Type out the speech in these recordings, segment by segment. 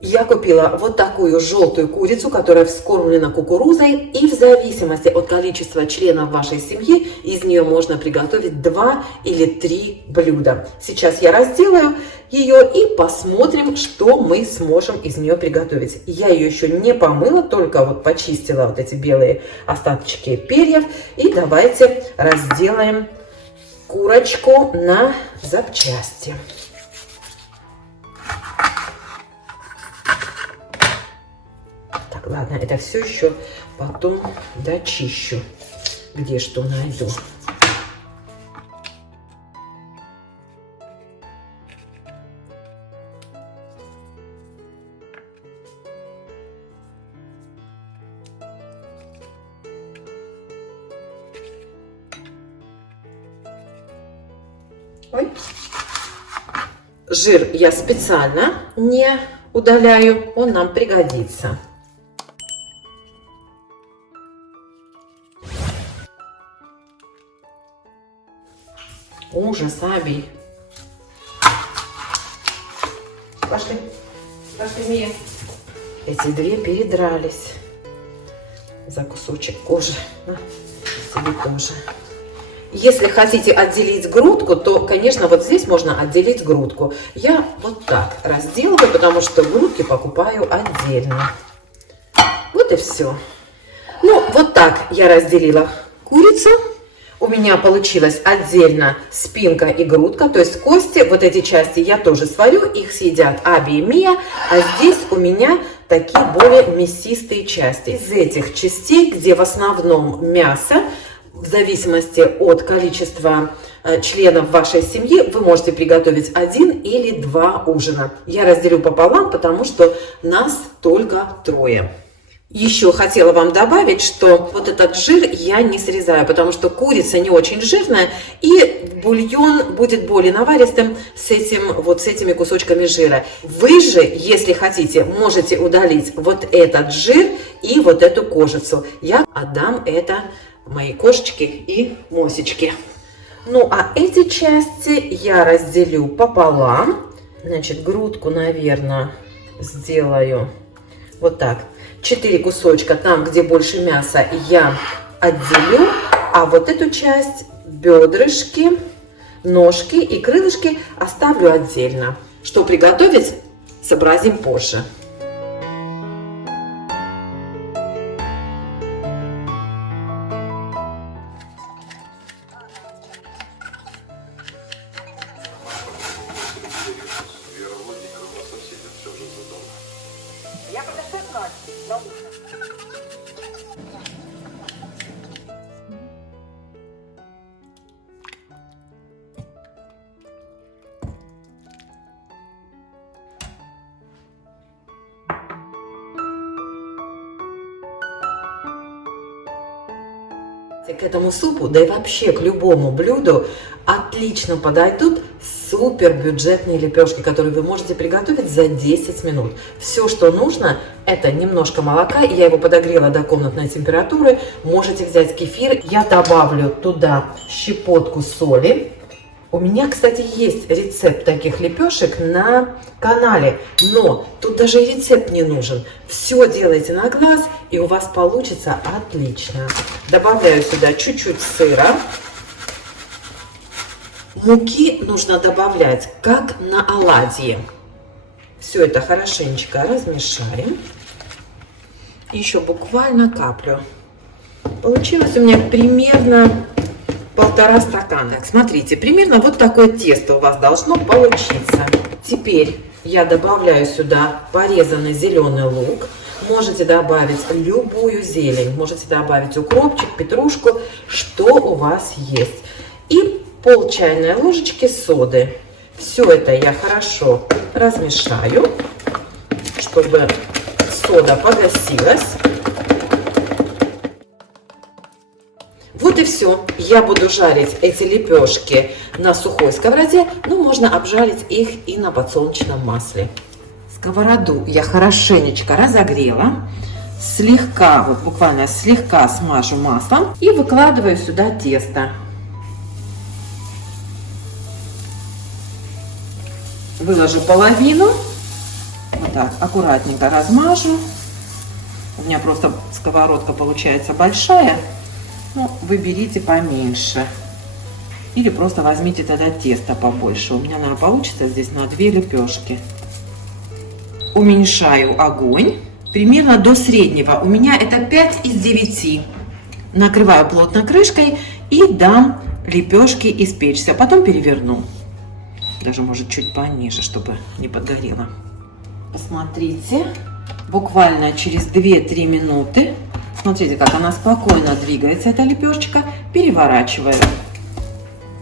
Я купила вот такую желтую курицу, которая вскормлена кукурузой, и в зависимости от количества членов вашей семьи из нее можно приготовить 2 или 3 блюда. Сейчас я разделаю ее и посмотрим, что мы сможем из нее приготовить. Я ее еще не помыла, только вот почистила вот эти белые остаточки перьев. И давайте разделаем курочку на запчасти. Так, ладно, это все еще потом дочищу, где что найду. Ой. Жир я специально не удаляю, он нам пригодится. Ужас, Аби. Пошли. Пошли, Мия. Эти две передрались за кусочек кожи. Тебе тоже. Если хотите отделить грудку, то, конечно, вот здесь можно отделить грудку. Я вот так разделываю, потому что грудки покупаю отдельно. Вот и все. Ну, вот так я разделила курицу. У меня получилась отдельно спинка и грудка, то есть кости. Вот эти части я тоже сварю, их съедят Аби и Мия. А здесь у меня такие более мясистые части. Из этих частей, где в основном мясо, в зависимости от количества членов вашей семьи, вы можете приготовить 1 или 2 ужина. Я разделю пополам, потому что нас только 3. Еще хотела вам добавить, что вот этот жир я не срезаю, потому что курица не очень жирная, и бульон будет более наваристым с этими кусочками жира. Вы же, если хотите, можете удалить вот этот жир и вот эту кожицу. Я отдам это моей кошечке и Мосечке. Ну, а эти части я разделю пополам. Значит, грудку, наверное, сделаю вот так. 4 кусочка, там, где больше мяса, я отделю, а вот эту часть, бедрышки, ножки и крылышки оставлю отдельно. Что приготовить, сообразим позже. К этому супу, да и вообще к любому блюду отлично подойдут супер бюджетные лепешки, которые вы можете приготовить за 10 минут. Все, что нужно, это немножко молока, я его подогрела до комнатной температуры. Можете взять кефир, я добавлю туда щепотку соли. У меня, кстати, есть рецепт таких лепешек на канале, но тут даже и рецепт не нужен. Все делайте на глаз, и у вас получится отлично. Добавляю сюда чуть-чуть сыра. Муки нужно добавлять, как на оладьи. Все это хорошенечко размешаем. Еще буквально каплю. Получилось у меня примерно 1,5 стакана. Так, смотрите, примерно вот такое тесто у вас должно получиться. Теперь я добавляю сюда порезанный зеленый лук. Можете добавить любую зелень. Можете добавить укропчик, петрушку, что у вас есть. И пол чайной ложечки соды. Все это я хорошо размешаю, чтобы сода погасилась. Вот и все. Я буду жарить эти лепешки на сухой сковороде, но можно обжарить их и на подсолнечном масле. Сковороду я хорошенечко разогрела, слегка, вот буквально слегка смажу маслом и выкладываю сюда тесто. Выложу половину, Так, аккуратненько размажу. У меня просто сковородка получается большая. Ну, вы берите поменьше. Или просто возьмите тогда тесто побольше. У меня, наверное, получится здесь на 2 лепешки. Уменьшаю огонь примерно до среднего. У меня это 5 из 9. Накрываю плотно крышкой и дам лепешки испечься. Потом переверну. Даже может чуть пониже, чтобы не подгорело. Посмотрите. Буквально через 2-3 минуты. Смотрите, как она спокойно двигается, эта лепешечка. Переворачиваю.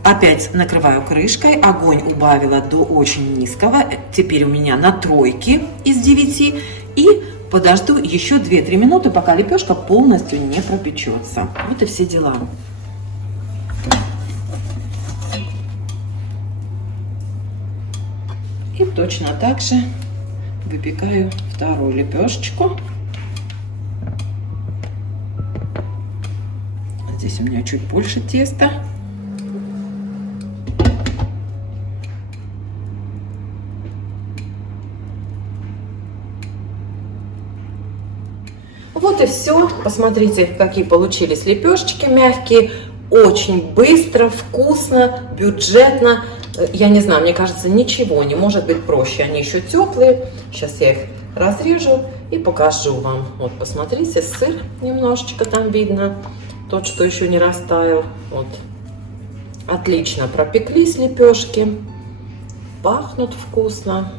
Опять накрываю крышкой. Огонь убавила до очень низкого. Теперь у меня на 3 из 9. И подожду еще 2-3 минуты, пока лепешка полностью не пропечется. Вот и все дела. И точно так же выпекаю вторую лепешечку. Здесь у меня чуть больше теста. Вот и все. Посмотрите, какие получились лепешечки мягкие. Очень быстро, вкусно, бюджетно. Я не знаю, мне кажется, ничего не может быть проще. Они еще теплые. Сейчас я их разрежу и покажу вам. Вот, посмотрите, сыр немножечко там видно. Тот, что еще не растаял. Вот. Отлично пропеклись лепешки. Пахнут вкусно.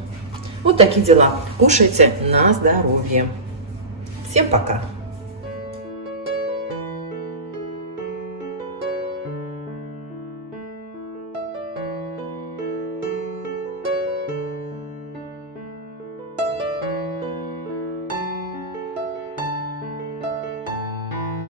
Вот такие дела. Кушайте на здоровье. Всем пока!